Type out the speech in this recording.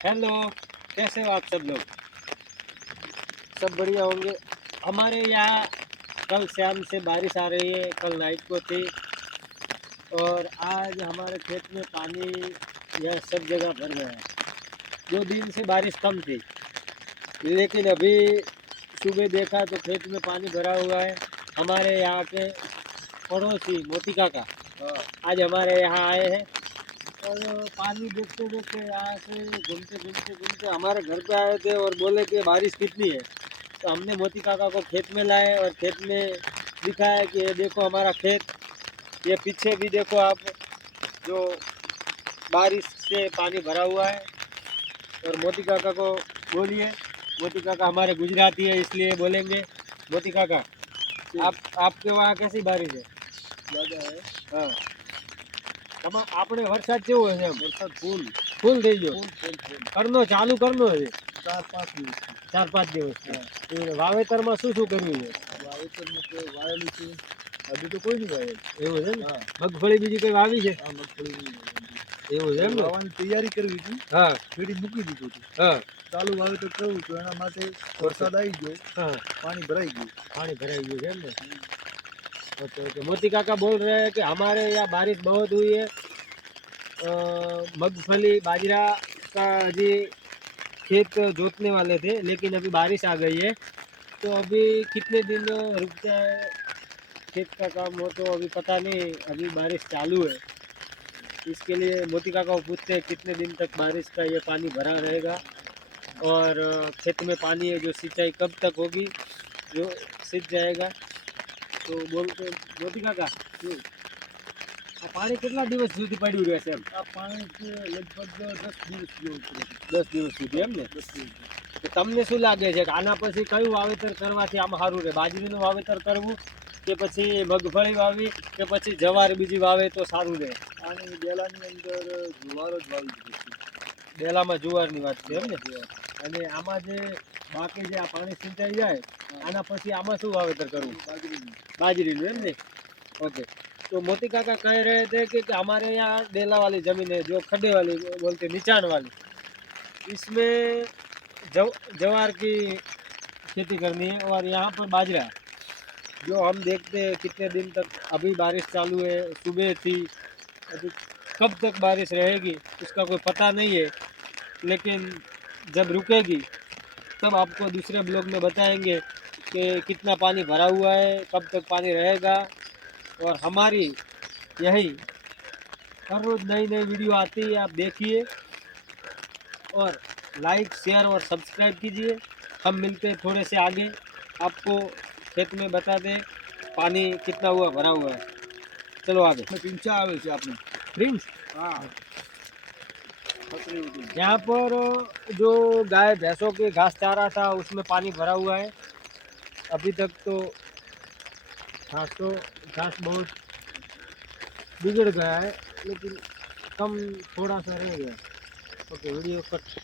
Hello कैसे हो आप सब लोग? सब बढ़िया होंगे। हमारे यहाँ कल शाम से बारिश आ रही है कल नाइट को थी। और आज हमारे खेत में पानी यह सब जगह भर गया है। दो दिन से बारिश कम थी। लेकिन अभी सुबह देखा तो खेत में पानी भरा हुआ है। हमारे यहाँ के पड़ोसी मोती काका आज हमारे यहाँ आए हैं। और पानी देखते देखते यहाँ से घूमते घूमते घूमते हमारे घर पे आए थे और बोले कि बारिश कितनी है। तो हमने मोती काका को खेत में लाए और खेत में दिखाया कि ये देखो हमारा खेत ये पीछे भी देखो आप जो बारिश से पानी भरा हुआ है। और मोती काका को बोलिए मोती काका हमारे गुजराती है इसलिए बोलेंगे। मोती काका आप आपके वहाँ कैसी बारिश है? ज़्यादा है। हाँ। એમાં આપણે વરસાદ કેવો છે વરસાદ ફૂલ. ફૂલ થઈ ગયો. કરનો ચાલુ કરનો છે. ચાર પાંચ દિવસ. ચાર પાંચ દિવસ. વાવેતરમાં શું શું કર્યું છે? વાવેતરમાં વાવેલું છે. હજુ તો કોઈ નહીં વાવેલું. એવું છે ને? મગફળી બીજી કઈ વાવી છે? મગફળી એવું છે એમ વાવવાની તૈયારી કરવી હતી. હા. ખેડી મૂકી દીધું હતું. હા. ચાલુ વાવેતર કરવું હતું. એના માટે વરસાદ. આવી ગયો. હા. પાણી ભરાઈ ગયું. પાણી ભરાઈ ગયું છે એમ ને? ओके मोती काका बोल रहे हैं कि हमारे यहाँ बारिश बहुत हुई है। मगफली, बाजरा का अभी खेत जोतने वाले थे, लेकिन अभी बारिश आ गई है। तो अभी कितने दिन रुकता है खेत का काम हो तो अभी पता नहीं, अभी बारिश चालू है। इसके लिए मोती काका को पूछते हैं, कितने दिन तक बारिश का ये पानी भरा रहेगा? और खेत में पानी है जो सिंचाई कब तक होगी, जो सींच जाएगा? તો બોલતો મોતી કાકા શું આ પાણી કેટલા દિવસ સુધી પડ્યું રહેશે એમ? આ પાણી લગભગ દસ દિવસ જેવું દસ દિવસ સુધી એમ ને? તો તમને શું લાગે છે કે આના પછી કયું વાવેતર કરવાથી આમ સારું રહે? બાજરીનું વાવેતર કરવું કે પછી મગફળી વાવી કે પછી જવાર બીજી વાવે તો સારું રહે? અને બેલાની અંદર જુવાર જ વાવી દીધી બેલામાં જુવારની વાત છે એમ ને? અને આમાં જે બાકી જે આ પાણી સિંચાઈ જાય આના પછી આમાં શું વાવેતર કરવું બાજરીની बाजरी में नहीं ओके तो मोती काका कह रहे थे कि, कि हमारे यहाँ डेला वाली जमीन है जो खड्डे वाली बोलते हैं, निचान वाली इसमें जव जवार की खेती करनी है और यहाँ पर बाजरा जो हम देखते हैं कितने दिन तक अभी बारिश चालू है सुबह थी अभी कब तक बारिश रहेगी उसका कोई पता नहीं है लेकिन जब रुकेगी तब आपको दूसरे ब्लॉग में बताएँगे कि कितना पानी भरा हुआ है कब तक पानी रहेगा। और हमारी यही हर रोज़ नई नई वीडियो आती है आप देखिए। और लाइक शेयर और सब्सक्राइब कीजिए। हम मिलते हैं थोड़े से आगे। आपको खेत में बता दें पानी कितना हुआ भरा हुआ है। चलो आगे। आवे आपने। प्रिंस हाँ। यहाँ पर जो गाय भैंसों के घास चारा था, उसमें पानी भरा हुआ है। अभी तक तो घास तो घास बहुत बिगड़ गया है, लेकिन कम थोड़ा सा रह गया ओके, वीडियो कट।